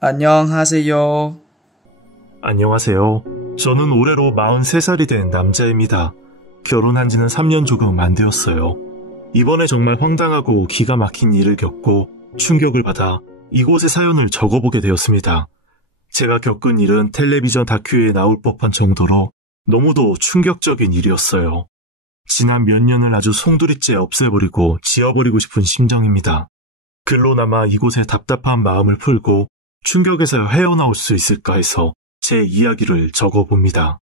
안녕하세요. 안녕하세요. 저는 올해로 43살이 된 남자입니다. 결혼한 지는 3년 조금 안 되었어요. 이번에 정말 황당하고 기가 막힌 일을 겪고 충격을 받아 이곳에 사연을 적어보게 되었습니다. 제가 겪은 일은 텔레비전 다큐에 나올 법한 정도로 너무도 충격적인 일이었어요. 지난 몇 년을 아주 송두리째 없애버리고 지워버리고 싶은 심정입니다. 글로나마 이곳에 답답한 마음을 풀고 충격에서 헤어나올 수 있을까 해서 제 이야기를 적어봅니다.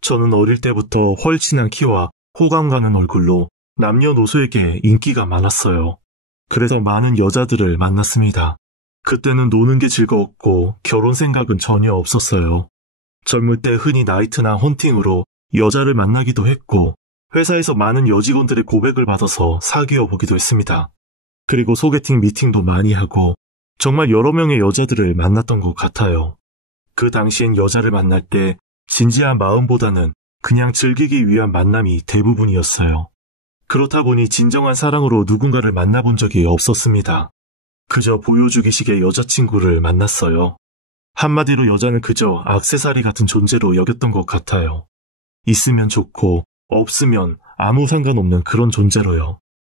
저는 어릴 때부터 헐친한 키와 호감 가는 얼굴로 남녀노소에게 인기가 많았어요. 그래서 많은 여자들을 만났습니다. 그때는 노는 게 즐거웠고 결혼 생각은 전혀 없었어요. 젊을 때 흔히 나이트나 헌팅으로 여자를 만나기도 했고 회사에서 많은 여직원들의 고백을 받아서 사귀어 보기도 했습니다. 그리고 소개팅 미팅도 많이 하고 정말 여러 명의 여자들을 만났던 것 같아요. 그 당시엔 여자를 만날 때 진지한 마음보다는 그냥 즐기기 위한 만남이 대부분이었어요. 그렇다 보니 진정한 사랑으로 누군가를 만나본 적이 없었습니다. 그저 보여주기식의 여자친구를 만났어요. 한마디로 여자는 그저 액세서리 같은 존재로 여겼던 것 같아요. 있으면 좋고 없으면 아무 상관없는 그런 존재로요.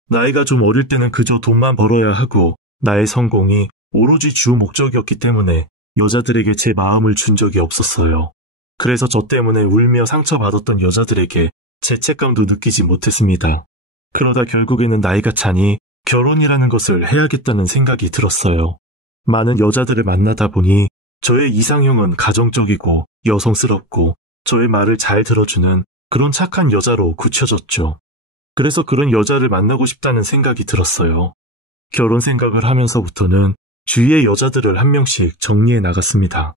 나이가 좀 어릴 때는 그저 돈만 벌어야 하고 나의 성공이 오로지 주 목적이었기 때문에 여자들에게 제 마음을 준 적이 없었어요. 그래서 저 때문에 울며 상처받았던 여자들에게 죄책감도 느끼지 못했습니다. 그러다 결국에는 나이가 차니 결혼이라는 것을 해야겠다는 생각이 들었어요. 많은 여자들을 만나다 보니 저의 이상형은 가정적이고 여성스럽고 저의 말을 잘 들어주는 그런 착한 여자로 굳혀졌죠. 그래서 그런 여자를 만나고 싶다는 생각이 들었어요. 결혼 생각을 하면서부터는 주위의 여자들을 한 명씩 정리해 나갔습니다.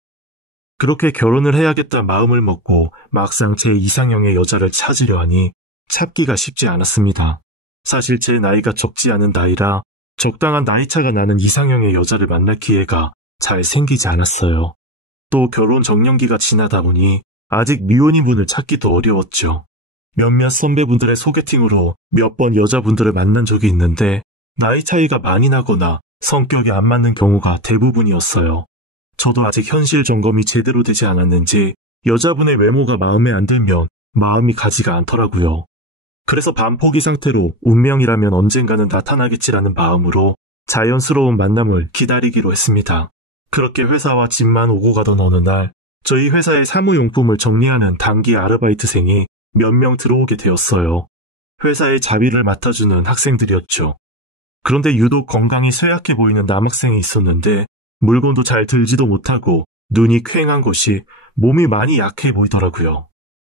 그렇게 결혼을 해야겠다 마음을 먹고 막상 제 이상형의 여자를 찾으려 하니 찾기가 쉽지 않았습니다. 사실 제 나이가 적지 않은 나이라 적당한 나이차가 나는 이상형의 여자를 만날 기회가 잘 생기지 않았어요. 또 결혼 정년기가 지나다 보니 아직 미혼인 분을 찾기도 어려웠죠. 몇몇 선배분들의 소개팅으로 몇 번 여자분들을 만난 적이 있는데 나이 차이가 많이 나거나 성격이 안 맞는 경우가 대부분이었어요. 저도 아직 현실 점검이 제대로 되지 않았는지 여자분의 외모가 마음에 안 들면 마음이 가지가 않더라고요. 그래서 반포기 상태로 운명이라면 언젠가는 나타나겠지라는 마음으로 자연스러운 만남을 기다리기로 했습니다. 그렇게 회사와 집만 오고 가던 어느 날 저희 회사의 사무용품을 정리하는 단기 아르바이트생이 몇 명 들어오게 되었어요. 회사의 자비를 맡아주는 학생들이었죠. 그런데 유독 건강이 쇠약해 보이는 남학생이 있었는데 물건도 잘 들지도 못하고 눈이 퀭한 것이 몸이 많이 약해 보이더라고요.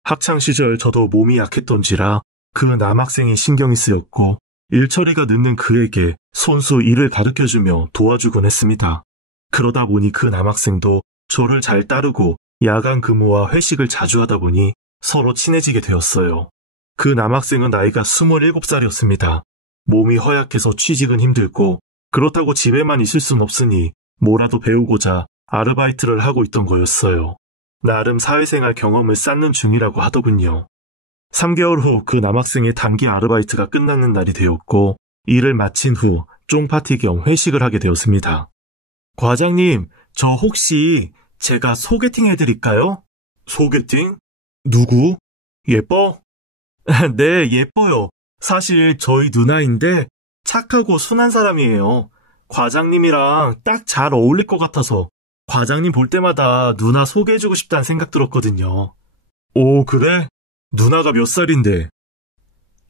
학창시절 저도 몸이 약했던지라 그 남학생이 신경이 쓰였고 일처리가 늦는 그에게 손수 일을 가르쳐주며 도와주곤 했습니다. 그러다 보니 그 남학생도 저를 잘 따르고 야간 근무와 회식을 자주 하다 보니 서로 친해지게 되었어요. 그 남학생은 나이가 27살이었습니다. 몸이 허약해서 취직은 힘들고 그렇다고 집에만 있을 순 없으니 뭐라도 배우고자 아르바이트를 하고 있던 거였어요. 나름 사회생활 경험을 쌓는 중이라고 하더군요. 3개월 후 그 남학생의 단기 아르바이트가 끝나는 날이 되었고 일을 마친 후 쫑파티 겸 회식을 하게 되었습니다. 과장님, 저 혹시 제가 소개팅 해드릴까요? 소개팅? 누구? 예뻐? 네, 예뻐요. 사실 저희 누나인데 착하고 순한 사람이에요. 과장님이랑 딱 잘 어울릴 것 같아서 과장님 볼 때마다 누나 소개해주고 싶다는 생각 들었거든요. 오, 그래? 누나가 몇 살인데?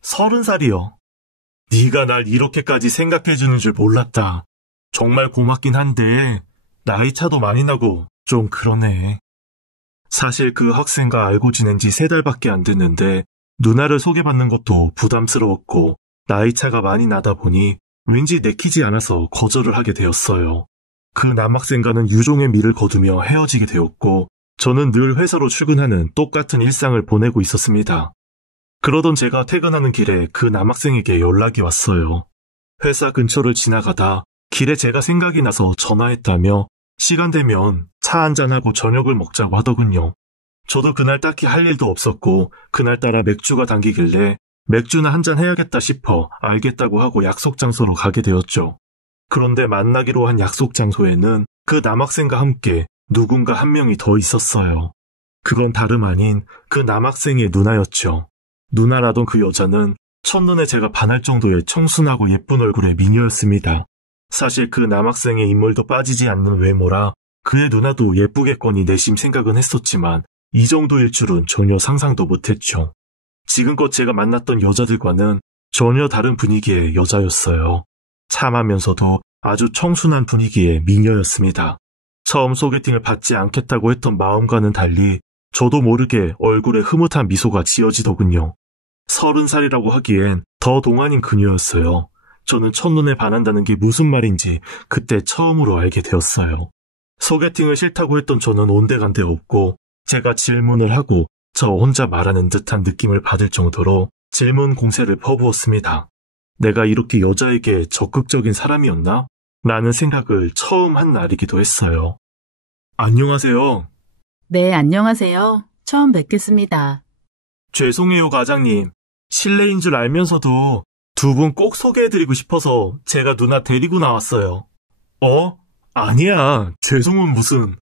30살이요. 네가 날 이렇게까지 생각해주는 줄 몰랐다. 정말 고맙긴 한데 나이 차도 많이 나고 좀 그러네. 사실 그 학생과 알고 지낸 지 3달밖에 안 됐는데 누나를 소개받는 것도 부담스러웠고 나이 차가 많이 나다 보니 왠지 내키지 않아서 거절을 하게 되었어요. 그 남학생과는 유종의 미를 거두며 헤어지게 되었고 저는 늘 회사로 출근하는 똑같은 일상을 보내고 있었습니다. 그러던 제가 퇴근하는 길에 그 남학생에게 연락이 왔어요. 회사 근처를 지나가다 길에 제가 생각이 나서 전화했다며 시간 되면 차 한잔하고 저녁을 먹자고 하더군요. 저도 그날 딱히 할 일도 없었고 그날따라 맥주가 당기길래 맥주나 한잔 해야겠다 싶어 알겠다고 하고 약속 장소로 가게 되었죠. 그런데 만나기로 한 약속 장소에는 그 남학생과 함께 누군가 한 명이 더 있었어요. 그건 다름 아닌 그 남학생의 누나였죠. 누나라던 그 여자는 첫눈에 제가 반할 정도의 청순하고 예쁜 얼굴의 미녀였습니다. 사실 그 남학생의 인물도 빠지지 않는 외모라 그의 누나도 예쁘겠거니 내심 생각은 했었지만 이 정도일 줄은 전혀 상상도 못했죠. 지금껏 제가 만났던 여자들과는 전혀 다른 분위기의 여자였어요. 참하면서도 아주 청순한 분위기의 미녀였습니다. 처음 소개팅을 받지 않겠다고 했던 마음과는 달리 저도 모르게 얼굴에 흐뭇한 미소가 지어지더군요. 30살이라고 하기엔 더 동안인 그녀였어요. 저는 첫눈에 반한다는 게 무슨 말인지 그때 처음으로 알게 되었어요. 소개팅을 싫다고 했던 저는 온데간데 없고 제가 질문을 하고 저 혼자 말하는 듯한 느낌을 받을 정도로 질문 공세를 퍼부었습니다. 내가 이렇게 여자에게 적극적인 사람이었나? 라는 생각을 처음 한 날이기도 했어요. 안녕하세요. 네, 안녕하세요. 처음 뵙겠습니다. 죄송해요, 과장님. 실례인 줄 알면서도 두 분 꼭 소개해드리고 싶어서 제가 누나 데리고 나왔어요. 아니야. 죄송은 무슨.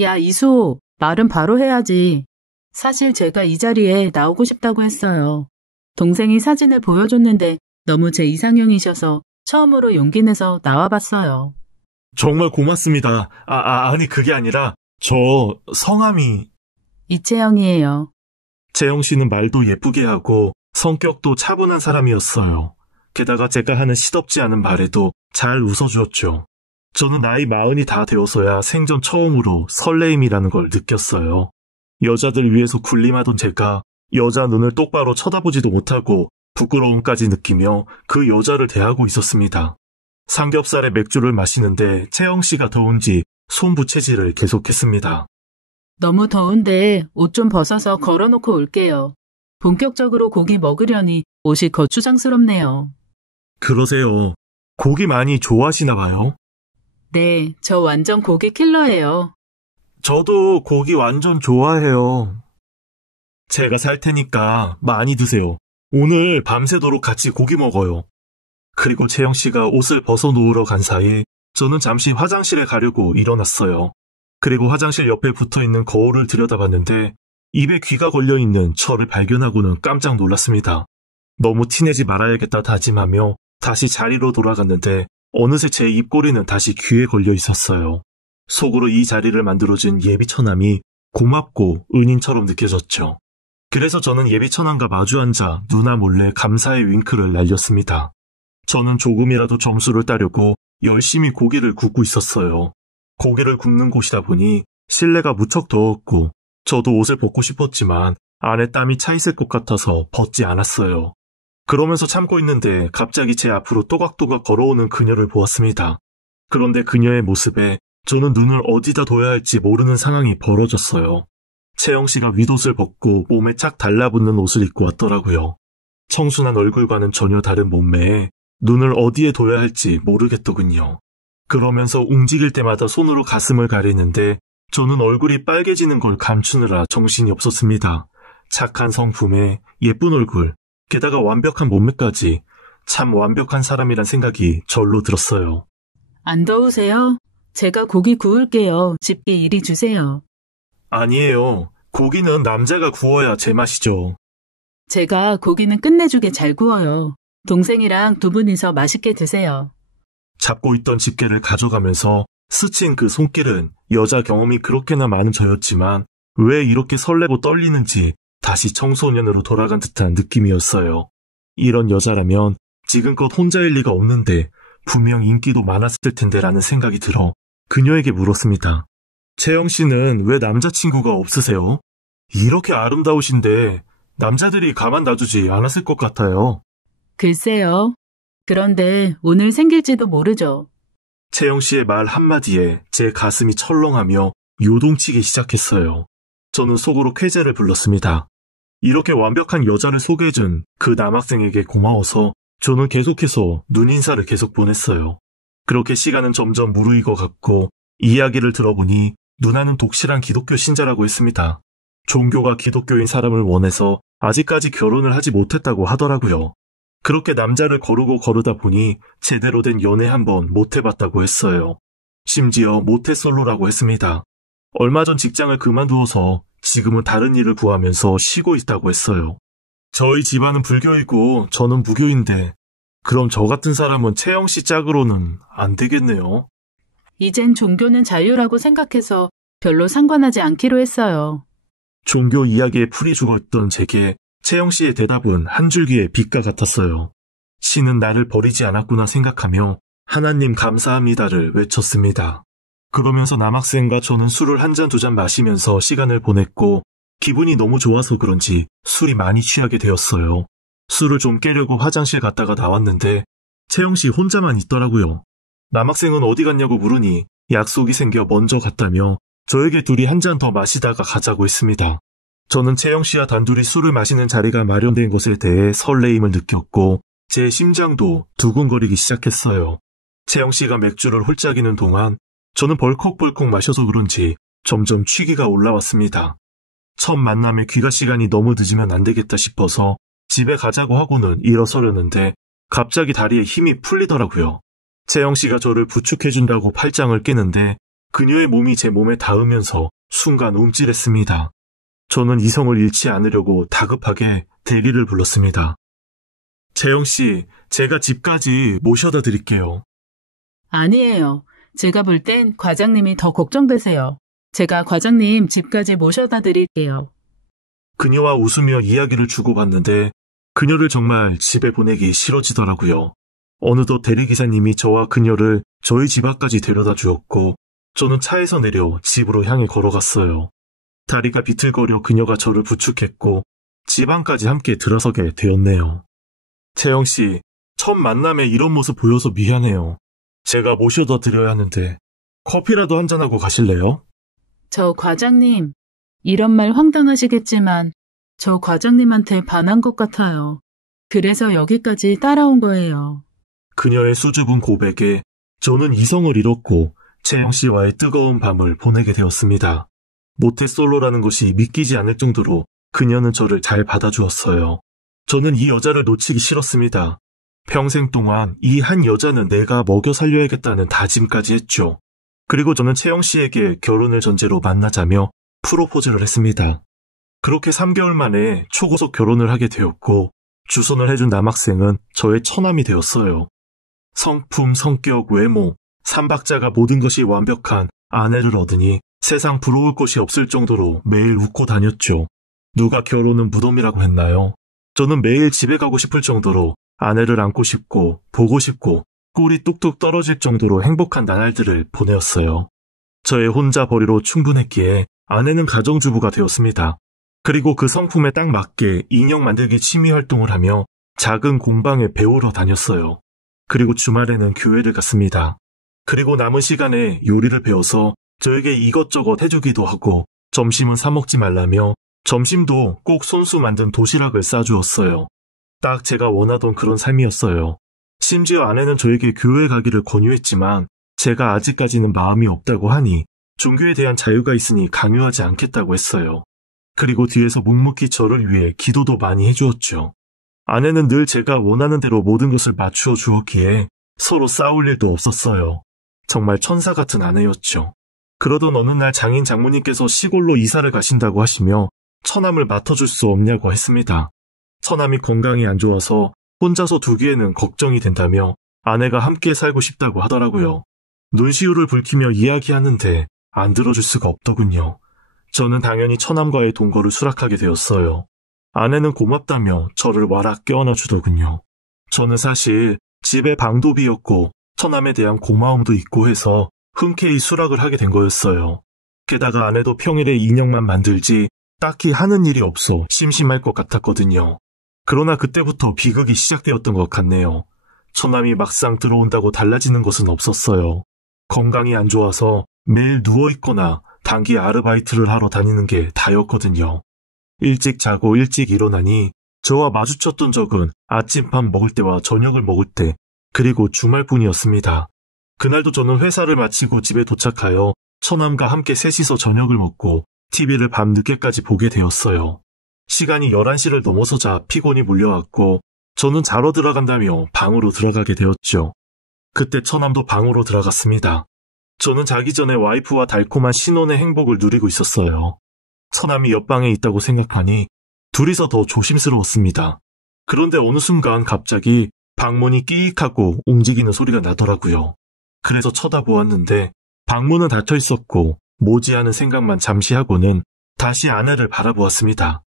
야, 이수, 말은 바로 해야지. 사실 제가 이 자리에 나오고 싶다고 했어요. 동생이 사진을 보여줬는데 너무 제 이상형이셔서 처음으로 용기 내서 나와봤어요. 정말 고맙습니다. 아니 그게 아니라 저 성함이 이채영이에요. 채영 씨는 말도 예쁘게 하고 성격도 차분한 사람이었어요. 게다가 제가 하는 시덥지 않은 말에도 잘 웃어주었죠. 저는 나이 40이 다 되어서야 생전 처음으로 설레임이라는 걸 느꼈어요. 여자들 위해서 군림하던 제가 여자 눈을 똑바로 쳐다보지도 못하고 부끄러움까지 느끼며 그 여자를 대하고 있었습니다. 삼겹살에 맥주를 마시는데 채영 씨가 더운지 손부채질을 계속했습니다. 너무 더운데 옷 좀 벗어서 걸어놓고 올게요. 본격적으로 고기 먹으려니 옷이 거추장스럽네요. 그러세요. 고기 많이 좋아하시나 봐요? 네, 저 완전 고기 킬러예요. 저도 고기 완전 좋아해요. 제가 살 테니까 많이 드세요. 오늘 밤새도록 같이 고기 먹어요. 그리고 채영 씨가 옷을 벗어놓으러 간 사이 저는 잠시 화장실에 가려고 일어났어요. 그리고 화장실 옆에 붙어있는 거울을 들여다봤는데 입에 귀가 걸려있는 저를 발견하고는 깜짝 놀랐습니다. 너무 티내지 말아야겠다 다짐하며 다시 자리로 돌아갔는데 어느새 제 입꼬리는 다시 귀에 걸려 있었어요. 속으로 이 자리를 만들어준 예비처남이 고맙고 은인처럼 느껴졌죠. 그래서 저는 예비처남과 마주 앉아 누나 몰래 감사의 윙크를 날렸습니다. 저는 조금이라도 점수를 따려고 열심히 고기를 굽고 있었어요. 고기를 굽는 곳이다 보니 실내가 무척 더웠고 저도 옷을 벗고 싶었지만 안에 땀이 차 있을 것 같아서 벗지 않았어요. 그러면서 참고 있는데 갑자기 제 앞으로 또각또각 걸어오는 그녀를 보았습니다. 그런데 그녀의 모습에 저는 눈을 어디다 둬야 할지 모르는 상황이 벌어졌어요. 채영 씨가 윗옷을 벗고 몸에 착 달라붙는 옷을 입고 왔더라고요. 청순한 얼굴과는 전혀 다른 몸매에 눈을 어디에 둬야 할지 모르겠더군요. 그러면서 움직일 때마다 손으로 가슴을 가리는데 저는 얼굴이 빨개지는 걸 감추느라 정신이 없었습니다. 착한 성품에 예쁜 얼굴, 게다가 완벽한 몸매까지 참 완벽한 사람이란 생각이 절로 들었어요. 안 더우세요? 제가 고기 구울게요. 집게 이리 주세요. 아니에요. 고기는 남자가 구워야 제맛이죠. 제가 고기는 끝내주게 잘 구워요. 동생이랑 두 분이서 맛있게 드세요. 잡고 있던 집게를 가져가면서 스친 그 손길은 여자 경험이 그렇게나 많은 저였지만 왜 이렇게 설레고 떨리는지 다시 청소년으로 돌아간 듯한 느낌이었어요. 이런 여자라면 지금껏 혼자일 리가 없는데 분명 인기도 많았을 텐데라는 생각이 들어 그녀에게 물었습니다. 채영 씨는 왜 남자친구가 없으세요? 이렇게 아름다우신데 남자들이 가만 놔두지 않았을 것 같아요. 글쎄요. 그런데 오늘 생길지도 모르죠. 채영 씨의 말 한마디에 제 가슴이 철렁하며 요동치기 시작했어요. 저는 속으로 쾌재를 불렀습니다. 이렇게 완벽한 여자를 소개해준 그 남학생에게 고마워서 저는 계속해서 눈인사를 계속 보냈어요. 그렇게 시간은 점점 무르익어 갔고 이야기를 들어보니 누나는 독실한 기독교 신자라고 했습니다. 종교가 기독교인 사람을 원해서 아직까지 결혼을 하지 못했다고 하더라고요. 그렇게 남자를 거르고 거르다 보니 제대로 된 연애 한번 못 해봤다고 했어요. 심지어 모태솔로라고 했습니다. 얼마 전 직장을 그만두어서 지금은 다른 일을 구하면서 쉬고 있다고 했어요. 저희 집안은 불교이고 저는 무교인데 그럼 저 같은 사람은 채영씨 짝으로는 안 되겠네요. 이젠 종교는 자유라고 생각해서 별로 상관하지 않기로 했어요. 종교 이야기에 풀이 죽었던 제게 채영씨의 대답은 한 줄기의 빛과 같았어요. 신은 나를 버리지 않았구나 생각하며 하나님 감사합니다를 외쳤습니다. 그러면서 남학생과 저는 술을 한 잔 두 잔 마시면서 시간을 보냈고 기분이 너무 좋아서 그런지 술이 많이 취하게 되었어요. 술을 좀 깨려고 화장실 갔다가 나왔는데 채영씨 혼자만 있더라고요. 남학생은 어디 갔냐고 물으니 약속이 생겨 먼저 갔다며 저에게 둘이 한 잔 더 마시다가 가자고 했습니다. 저는 채영씨와 단둘이 술을 마시는 자리가 마련된 것에 대해 설레임을 느꼈고 제 심장도 두근거리기 시작했어요. 채영씨가 맥주를 홀짝이는 동안 저는 벌컥벌컥 마셔서 그런지 점점 취기가 올라왔습니다. 첫 만남에 귀가 시간이 너무 늦으면 안 되겠다 싶어서 집에 가자고 하고는 일어서려는데 갑자기 다리에 힘이 풀리더라고요. 채영씨가 저를 부축해준다고 팔짱을 끼는데 그녀의 몸이 제 몸에 닿으면서 순간 움찔했습니다. 저는 이성을 잃지 않으려고 다급하게 대리를 불렀습니다. 채영씨, 제가 집까지 모셔다 드릴게요. 아니에요. 제가 볼 땐 과장님이 더 걱정되세요. 제가 과장님 집까지 모셔다 드릴게요. 그녀와 웃으며 이야기를 주고받는데 그녀를 정말 집에 보내기 싫어지더라고요. 어느덧 대리기사님이 저와 그녀를 저희 집 앞까지 데려다 주었고 저는 차에서 내려 집으로 향해 걸어갔어요. 다리가 비틀거려 그녀가 저를 부축했고 집 안까지 함께 들어서게 되었네요. 채영씨, 첫 만남에 이런 모습 보여서 미안해요. 제가 모셔다 드려야 하는데 커피라도 한잔하고 가실래요? 저 과장님, 이런 말 황당하시겠지만 저 과장님한테 반한 것 같아요. 그래서 여기까지 따라온 거예요. 그녀의 수줍은 고백에 저는 이성을 잃었고 채영씨와의 뜨거운 밤을 보내게 되었습니다. 모태솔로라는 것이 믿기지 않을 정도로 그녀는 저를 잘 받아주었어요. 저는 이 여자를 놓치기 싫었습니다. 평생 동안 이 한 여자는 내가 먹여 살려야겠다는 다짐까지 했죠. 그리고 저는 채영씨에게 결혼을 전제로 만나자며 프로포즈를 했습니다. 그렇게 3개월 만에 초고속 결혼을 하게 되었고 주선을 해준 남학생은 저의 처남이 되었어요. 성품, 성격, 외모, 삼박자가 모든 것이 완벽한 아내를 얻으니 세상 부러울 것이 없을 정도로 매일 웃고 다녔죠. 누가 결혼은 무덤이라고 했나요? 저는 매일 집에 가고 싶을 정도로 아내를 안고 싶고 보고 싶고 꿀이 뚝뚝 떨어질 정도로 행복한 나날들을 보내었어요. 저의 혼자벌이로 충분했기에 아내는 가정주부가 되었습니다. 그리고 그 성품에 딱 맞게 인형 만들기 취미 활동을 하며 작은 공방에 배우러 다녔어요. 그리고 주말에는 교회를 갔습니다. 그리고 남은 시간에 요리를 배워서 저에게 이것저것 해주기도 하고 점심은 사 먹지 말라며 점심도 꼭 손수 만든 도시락을 싸주었어요. 딱 제가 원하던 그런 삶이었어요. 심지어 아내는 저에게 교회 가기를 권유했지만 제가 아직까지는 마음이 없다고 하니 종교에 대한 자유가 있으니 강요하지 않겠다고 했어요. 그리고 뒤에서 묵묵히 저를 위해 기도도 많이 해주었죠. 아내는 늘 제가 원하는 대로 모든 것을 맞추어 주었기에 서로 싸울 일도 없었어요. 정말 천사 같은 아내였죠. 그러던 어느 날 장인 장모님께서 시골로 이사를 가신다고 하시며 처남을 맡아줄 수 없냐고 했습니다. 처남이 건강이 안 좋아서 혼자서 두기에는 걱정이 된다며 아내가 함께 살고 싶다고 하더라고요. 눈시울을 붉히며 이야기하는데 안 들어줄 수가 없더군요. 저는 당연히 처남과의 동거를 수락하게 되었어요. 아내는 고맙다며 저를 와락 껴안아 주더군요. 저는 사실 집에 방도 비었고 처남에 대한 고마움도 있고 해서 흔쾌히 수락을 하게 된 거였어요. 게다가 아내도 평일에 인형만 만들지 딱히 하는 일이 없어 심심할 것 같았거든요. 그러나 그때부터 비극이 시작되었던 것 같네요. 처남이 막상 들어온다고 달라지는 것은 없었어요. 건강이 안 좋아서 매일 누워있거나 단기 아르바이트를 하러 다니는 게 다였거든요. 일찍 자고 일찍 일어나니 저와 마주쳤던 적은 아침밥 먹을 때와 저녁을 먹을 때 그리고 주말뿐이었습니다. 그날도 저는 회사를 마치고 집에 도착하여 처남과 함께 셋이서 저녁을 먹고 TV를 밤늦게까지 보게 되었어요. 시간이 11시를 넘어서자 피곤이 몰려왔고 저는 자러 들어간다며 방으로 들어가게 되었죠. 그때 처남도 방으로 들어갔습니다. 저는 자기 전에 와이프와 달콤한 신혼의 행복을 누리고 있었어요. 처남이 옆방에 있다고 생각하니 둘이서 더 조심스러웠습니다. 그런데 어느 순간 갑자기 방문이 끼익하고 움직이는 소리가 나더라고요. 그래서 쳐다보았는데 방문은 닫혀 있었고 뭐지 하는 생각만 잠시 하고는 다시 아내를 바라보았습니다.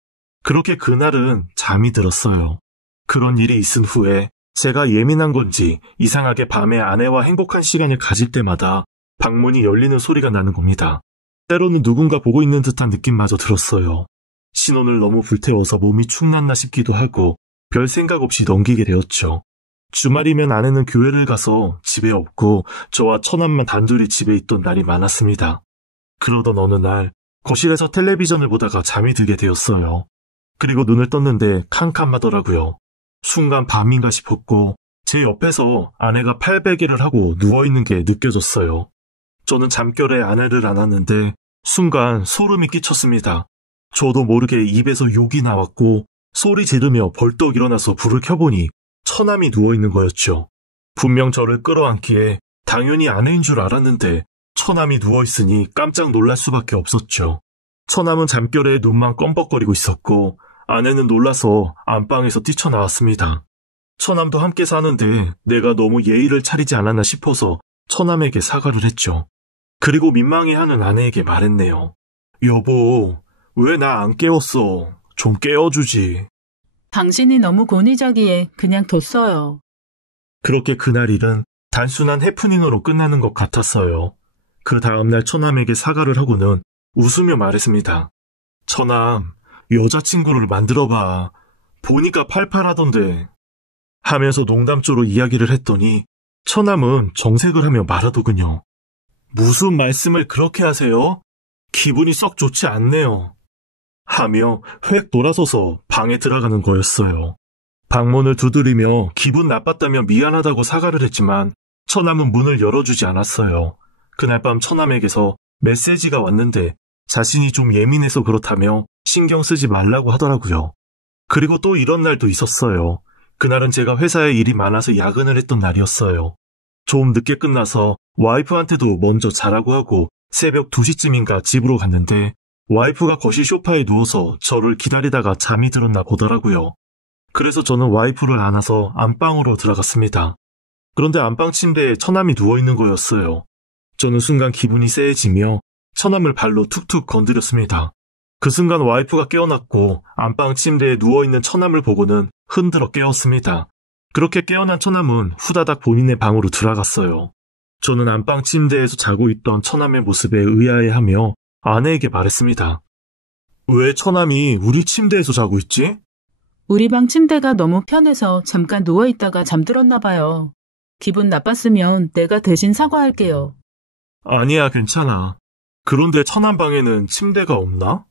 그렇게 그날은 잠이 들었어요. 그런 일이 있은 후에 제가 예민한 건지 이상하게 밤에 아내와 행복한 시간을 가질 때마다 방문이 열리는 소리가 나는 겁니다. 때로는 누군가 보고 있는 듯한 느낌마저 들었어요. 신혼을 너무 불태워서 몸이 축났나 싶기도 하고 별 생각 없이 넘기게 되었죠. 주말이면 아내는 교회를 가서 집에 없고 저와 처남만 단둘이 집에 있던 날이 많았습니다. 그러던 어느 날 거실에서 텔레비전을 보다가 잠이 들게 되었어요. 그리고 눈을 떴는데 캄캄하더라고요. 순간 밤인가 싶었고 제 옆에서 아내가 팔베개를 하고 누워있는 게 느껴졌어요. 저는 잠결에 아내를 안았는데 순간 소름이 끼쳤습니다. 저도 모르게 입에서 욕이 나왔고 소리 지르며 벌떡 일어나서 불을 켜보니 처남이 누워있는 거였죠. 분명 저를 끌어안기에 당연히 아내인 줄 알았는데 처남이 누워있으니 깜짝 놀랄 수밖에 없었죠. 처남은 잠결에 눈만 껌뻑거리고 있었고 아내는 놀라서 안방에서 뛰쳐나왔습니다. 처남도 함께 사는데 내가 너무 예의를 차리지 않았나 싶어서 처남에게 사과를 했죠. 그리고 민망해하는 아내에게 말했네요. 여보, 왜 나 안 깨웠어? 좀 깨워주지. 당신이 너무 권위자기에 그냥 뒀어요. 그렇게 그날 일은 단순한 해프닝으로 끝나는 것 같았어요. 그 다음날 처남에게 사과를 하고는 웃으며 말했습니다. 처남, 여자친구를 만들어봐. 보니까 팔팔하던데. 하면서 농담조로 이야기를 했더니 처남은 정색을 하며 말하더군요. 무슨 말씀을 그렇게 하세요? 기분이 썩 좋지 않네요. 하며 획 돌아서서 방에 들어가는 거였어요. 방문을 두드리며 기분 나빴다며 미안하다고 사과를 했지만 처남은 문을 열어주지 않았어요. 그날 밤 처남에게서 메시지가 왔는데 자신이 좀 예민해서 그렇다며 신경 쓰지 말라고 하더라고요. 그리고 또 이런 날도 있었어요. 그날은 제가 회사에 일이 많아서 야근을 했던 날이었어요. 좀 늦게 끝나서 와이프한테도 먼저 자라고 하고 새벽 2시쯤인가 집으로 갔는데 와이프가 거실 소파에 누워서 저를 기다리다가 잠이 들었나 보더라고요. 그래서 저는 와이프를 안아서 안방으로 들어갔습니다. 그런데 안방 침대에 처남이 누워있는 거였어요. 저는 순간 기분이 쎄해지며 처남을 발로 툭툭 건드렸습니다. 그 순간 와이프가 깨어났고 안방 침대에 누워있는 처남을 보고는 흔들어 깨웠습니다. 그렇게 깨어난 처남은 후다닥 본인의 방으로 들어갔어요. 저는 안방 침대에서 자고 있던 처남의 모습에 의아해하며 아내에게 말했습니다. 왜 처남이 우리 침대에서 자고 있지? 우리 방 침대가 너무 편해서 잠깐 누워있다가 잠들었나 봐요. 기분 나빴으면 내가 대신 사과할게요. 아니야, 괜찮아. 그런데 처남 방에는 침대가 없나?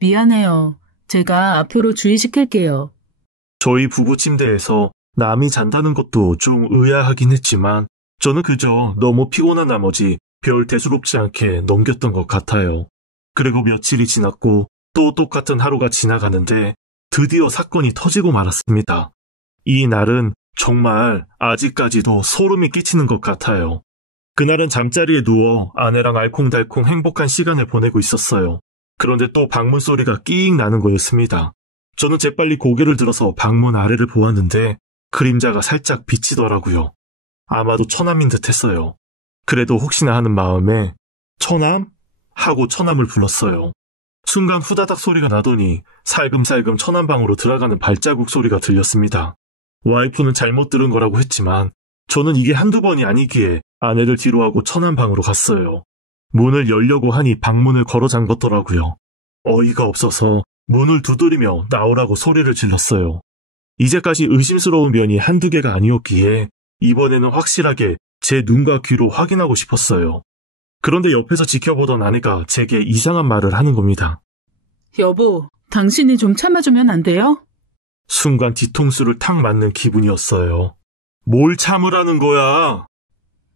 미안해요. 제가 앞으로 주의시킬게요. 저희 부부 침대에서 남이 잔다는 것도 좀 의아하긴 했지만 저는 그저 너무 피곤한 나머지 별 대수롭지 않게 넘겼던 것 같아요. 그리고 며칠이 지났고 또 똑같은 하루가 지나가는데 드디어 사건이 터지고 말았습니다. 이 날은 정말 아직까지도 소름이 끼치는 것 같아요. 그날은 잠자리에 누워 아내랑 알콩달콩 행복한 시간을 보내고 있었어요. 그런데 또 방문 소리가 끼익 나는 거였습니다. 저는 재빨리 고개를 들어서 방문 아래를 보았는데 그림자가 살짝 비치더라고요. 아마도 처남인 듯 했어요. 그래도 혹시나 하는 마음에 처남? 하고 처남을 불렀어요. 순간 후다닥 소리가 나더니 살금살금 처남 방으로 들어가는 발자국 소리가 들렸습니다. 와이프는 잘못 들은 거라고 했지만 저는 이게 한두 번이 아니기에 아내를 뒤로하고 처남 방으로 갔어요. 문을 열려고 하니 방문을 걸어 잠궜더라고요. 어이가 없어서 문을 두드리며 나오라고 소리를 질렀어요. 이제까지 의심스러운 면이 한두 개가 아니었기에 이번에는 확실하게 제 눈과 귀로 확인하고 싶었어요. 그런데 옆에서 지켜보던 아내가 제게 이상한 말을 하는 겁니다. 여보, 당신이 좀 참아주면 안 돼요? 순간 뒤통수를 탁 맞는 기분이었어요. 뭘 참으라는 거야?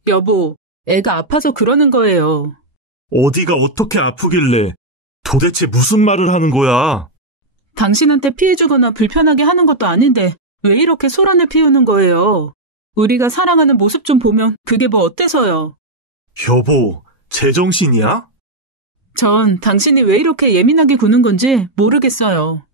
여보, 애가 아파서 그러는 거예요. 어디가 어떻게 아프길래 도대체 무슨 말을 하는 거야? 당신한테 피해주거나 불편하게 하는 것도 아닌데 왜 이렇게 소란을 피우는 거예요? 우리가 사랑하는 모습 좀 보면 그게 뭐 어때서요? 여보, 제정신이야? 전 당신이 왜 이렇게 예민하게 구는 건지 모르겠어요.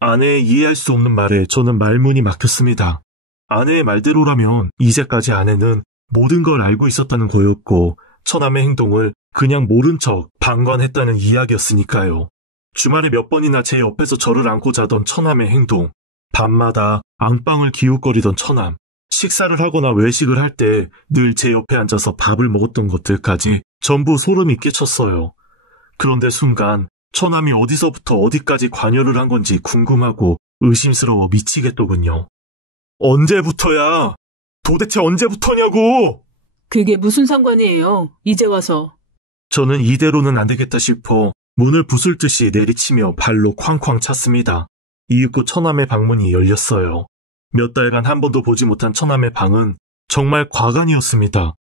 아내의 이해할 수 없는 말에 저는 말문이 막혔습니다. 아내의 말대로라면 이제까지 아내는 모든 걸 알고 있었다는 거였고 처남의 행동을 그냥 모른 척 방관했다는 이야기였으니까요. 주말에 몇 번이나 제 옆에서 저를 안고 자던 처남의 행동, 밤마다 안방을 기웃거리던 처남, 식사를 하거나 외식을 할 때 늘 제 옆에 앉아서 밥을 먹었던 것들까지 전부 소름이 끼쳤어요. 그런데 순간 처남이 어디서부터 어디까지 관여를 한 건지 궁금하고 의심스러워 미치겠더군요. 언제부터야? 도대체 언제부터냐고! 그게 무슨 상관이에요? 이제 와서. 저는 이대로는 안 되겠다 싶어 문을 부술 듯이 내리치며 발로 쾅쾅 찼습니다. 이윽고 처남의 방문이 열렸어요. 몇 달간 한 번도 보지 못한 처남의 방은 정말 과간이었습니다.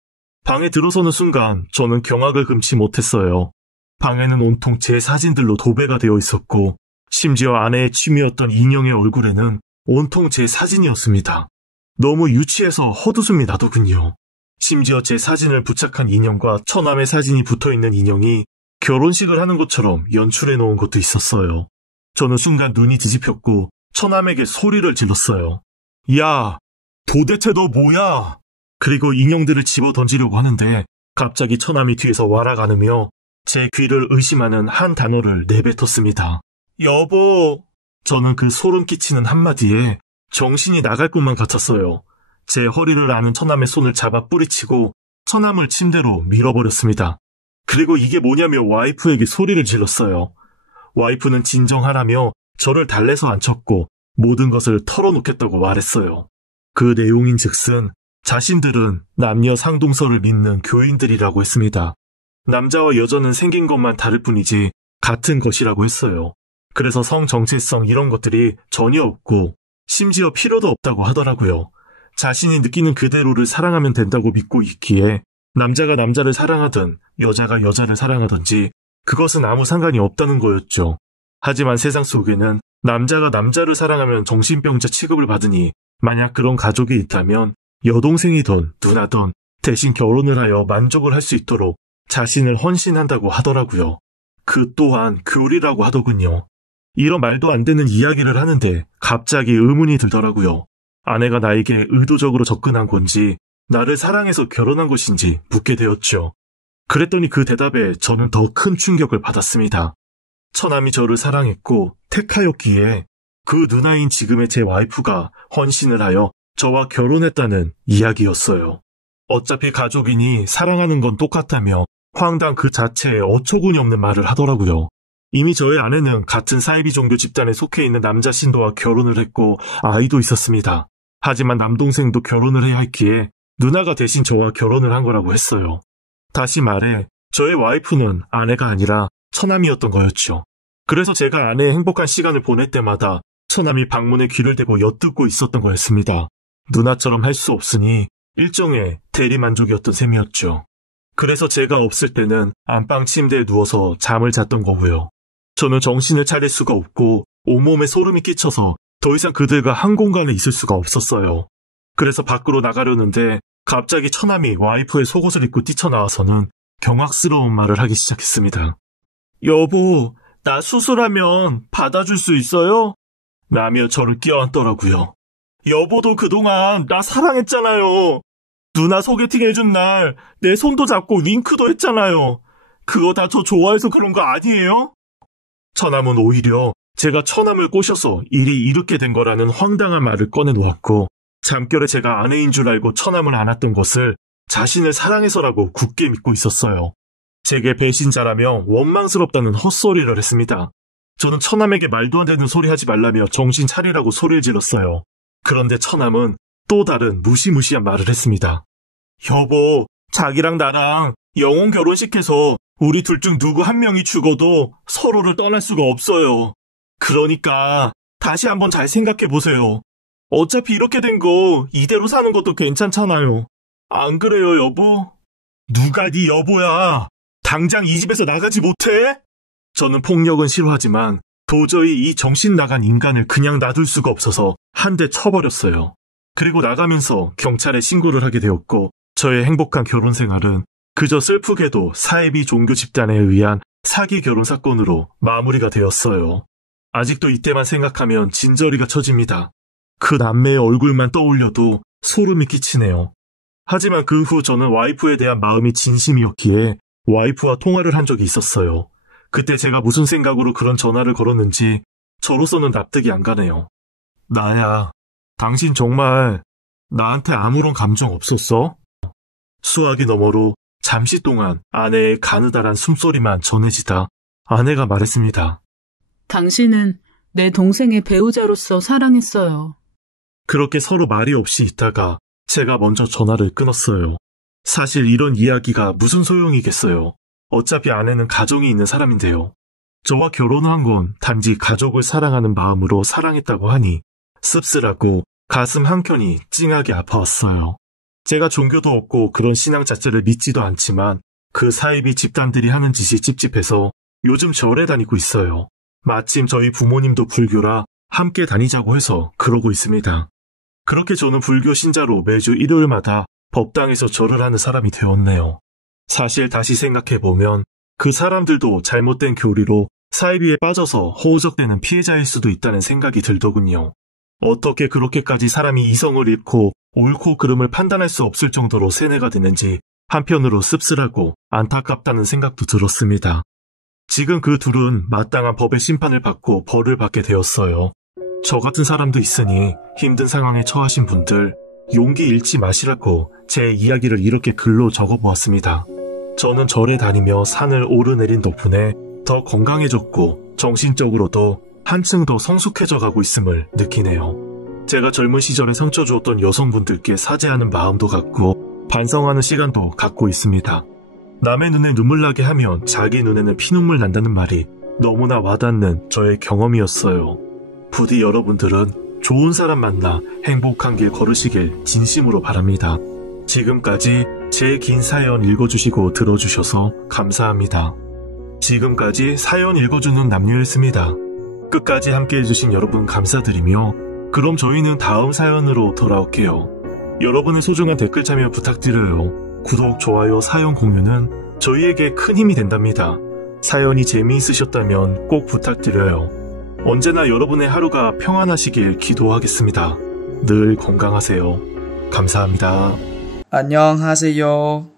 방에 들어서는 순간 저는 경악을 금치 못했어요. 방에는 온통 제 사진들로 도배가 되어 있었고 심지어 아내의 취미였던 인형의 얼굴에는 온통 제 사진이었습니다. 너무 유치해서 헛웃음이 나더군요. 심지어 제 사진을 부착한 인형과 처남의 사진이 붙어있는 인형이 결혼식을 하는 것처럼 연출해 놓은 것도 있었어요. 저는 순간 눈이 뒤집혔고 처남에게 소리를 질렀어요. 야, 도대체 너 뭐야? 그리고 인형들을 집어 던지려고 하는데 갑자기 처남이 뒤에서 와락안으며 제 귀를 의심하는 한 단어를 내뱉었습니다. 여보. 저는 그 소름 끼치는 한마디에 정신이 나갈 것만 같았어요. 제 허리를 아는 처남의 손을 잡아 뿌리치고 처남을 침대로 밀어버렸습니다. 그리고 이게 뭐냐며 와이프에게 소리를 질렀어요. 와이프는 진정하라며 저를 달래서 앉혔고 모든 것을 털어놓겠다고 말했어요. 그 내용인즉슨 자신들은 남녀 상동서를 믿는 교인들이라고 했습니다. 남자와 여자는 생긴 것만 다를 뿐이지 같은 것이라고 했어요. 그래서 성정체성 이런 것들이 전혀 없고 심지어 필요도 없다고 하더라고요. 자신이 느끼는 그대로를 사랑하면 된다고 믿고 있기에 남자가 남자를 사랑하든 여자가 여자를 사랑하든지 그것은 아무 상관이 없다는 거였죠. 하지만 세상 속에는 남자가 남자를 사랑하면 정신병자 취급을 받으니 만약 그런 가족이 있다면 여동생이든 누나든 대신 결혼을 하여 만족을 할 수 있도록 자신을 헌신한다고 하더라고요. 그 또한 교리라고 하더군요. 이런 말도 안 되는 이야기를 하는데 갑자기 의문이 들더라고요. 아내가 나에게 의도적으로 접근한 건지 나를 사랑해서 결혼한 것인지 묻게 되었죠. 그랬더니 그 대답에 저는 더 큰 충격을 받았습니다. 처남이 저를 사랑했고 택하였기에 그 누나인 지금의 제 와이프가 헌신을 하여 저와 결혼했다는 이야기였어요. 어차피 가족이니 사랑하는 건 똑같다며 황당 그 자체에 어처구니 없는 말을 하더라고요. 이미 저의 아내는 같은 사이비 종교 집단에 속해 있는 남자 신도와 결혼을 했고 아이도 있었습니다. 하지만 남동생도 결혼을 해야 했기에 누나가 대신 저와 결혼을 한 거라고 했어요. 다시 말해 저의 와이프는 아내가 아니라 처남이었던 거였죠. 그래서 제가 아내의 행복한 시간을 보낼 때마다 처남이 방문에 귀를 대고 엿듣고 있었던 거였습니다. 누나처럼 할 수 없으니 일종의 대리만족이었던 셈이었죠. 그래서 제가 없을 때는 안방 침대에 누워서 잠을 잤던 거고요. 저는 정신을 차릴 수가 없고 온몸에 소름이 끼쳐서 더 이상 그들과 한 공간에 있을 수가 없었어요. 그래서 밖으로 나가려는데 갑자기 처남이 와이프의 속옷을 입고 뛰쳐나와서는 경악스러운 말을 하기 시작했습니다. 여보, 나 수술하면 받아줄 수 있어요? 라며 저를 껴안더라고요. 여보도 그동안 나 사랑했잖아요. 누나 소개팅 해준 날 내 손도 잡고 윙크도 했잖아요. 그거 다 저 좋아해서 그런 거 아니에요? 처남은 오히려 제가 처남을 꼬셔서 일이 이렇게 된 거라는 황당한 말을 꺼내놓았고 잠결에 제가 아내인 줄 알고 처남을 안았던 것을 자신을 사랑해서라고 굳게 믿고 있었어요. 제게 배신자라며 원망스럽다는 헛소리를 했습니다. 저는 처남에게 말도 안 되는 소리 하지 말라며 정신 차리라고 소리를 질렀어요. 그런데 처남은 또 다른 무시무시한 말을 했습니다. 여보, 자기랑 나랑 영혼 결혼식해서 우리 둘 중 누구 한 명이 죽어도 서로를 떠날 수가 없어요. 그러니까 다시 한번 잘 생각해 보세요. 어차피 이렇게 된 거 이대로 사는 것도 괜찮잖아요. 안 그래요, 여보? 누가 네 여보야? 당장 이 집에서 나가지 못해? 저는 폭력은 싫어하지만 도저히 이 정신 나간 인간을 그냥 놔둘 수가 없어서 한 대 쳐버렸어요. 그리고 나가면서 경찰에 신고를 하게 되었고 저의 행복한 결혼 생활은 그저 슬프게도 사이비 종교 집단에 의한 사기 결혼 사건으로 마무리가 되었어요. 아직도 이때만 생각하면 진저리가 쳐집니다. 그 남매의 얼굴만 떠올려도 소름이 끼치네요. 하지만 그 후 저는 와이프에 대한 마음이 진심이었기에 와이프와 통화를 한 적이 있었어요. 그때 제가 무슨 생각으로 그런 전화를 걸었는지 저로서는 납득이 안 가네요. 나야, 당신 정말 나한테 아무런 감정 없었어? 수화기 너머로 잠시 동안 아내의 가느다란 숨소리만 전해지다 아내가 말했습니다. 당신은 내 동생의 배우자로서 사랑했어요. 그렇게 서로 말이 없이 있다가 제가 먼저 전화를 끊었어요. 사실 이런 이야기가 무슨 소용이겠어요. 어차피 아내는 가정이 있는 사람인데요. 저와 결혼한 건 단지 가족을 사랑하는 마음으로 사랑했다고 하니 씁쓸하고 가슴 한켠이 찡하게 아파왔어요. 제가 종교도 없고 그런 신앙 자체를 믿지도 않지만 그 사이비 집단들이 하는 짓이 찝찝해서 요즘 절에 다니고 있어요. 마침 저희 부모님도 불교라 함께 다니자고 해서 그러고 있습니다. 그렇게 저는 불교 신자로 매주 일요일마다 법당에서 절을 하는 사람이 되었네요. 사실 다시 생각해보면 그 사람들도 잘못된 교리로 사이비에 빠져서 허우적대는 피해자일 수도 있다는 생각이 들더군요. 어떻게 그렇게까지 사람이 이성을 잃고 옳고 그름을 판단할 수 없을 정도로 세뇌가 되는지 한편으로 씁쓸하고 안타깝다는 생각도 들었습니다. 지금 그 둘은 마땅한 법의 심판을 받고 벌을 받게 되었어요. 저 같은 사람도 있으니 힘든 상황에 처하신 분들 용기 잃지 마시라고 제 이야기를 이렇게 글로 적어보았습니다. 저는 절에 다니며 산을 오르내린 덕분에 더 건강해졌고 정신적으로도 한층 더 성숙해져 가고 있음을 느끼네요. 제가 젊은 시절에 상처 주었던 여성분들께 사죄하는 마음도 갖고 반성하는 시간도 갖고 있습니다. 남의 눈에 눈물 나게 하면 자기 눈에는 피눈물 난다는 말이 너무나 와닿는 저의 경험이었어요. 부디 여러분들은 좋은 사람 만나 행복한 길 걸으시길 진심으로 바랍니다. 지금까지 제 긴 사연 읽어주시고 들어주셔서 감사합니다. 지금까지 사연 읽어주는 남녀였습니다. 끝까지 함께 해주신 여러분 감사드리며 그럼 저희는 다음 사연으로 돌아올게요. 여러분의 소중한 댓글 참여 부탁드려요. 구독, 좋아요, 사연 공유는 저희에게 큰 힘이 된답니다. 사연이 재미있으셨다면 꼭 부탁드려요. 언제나 여러분의 하루가 평안하시길 기도하겠습니다. 늘 건강하세요. 감사합니다. 안녕하세요.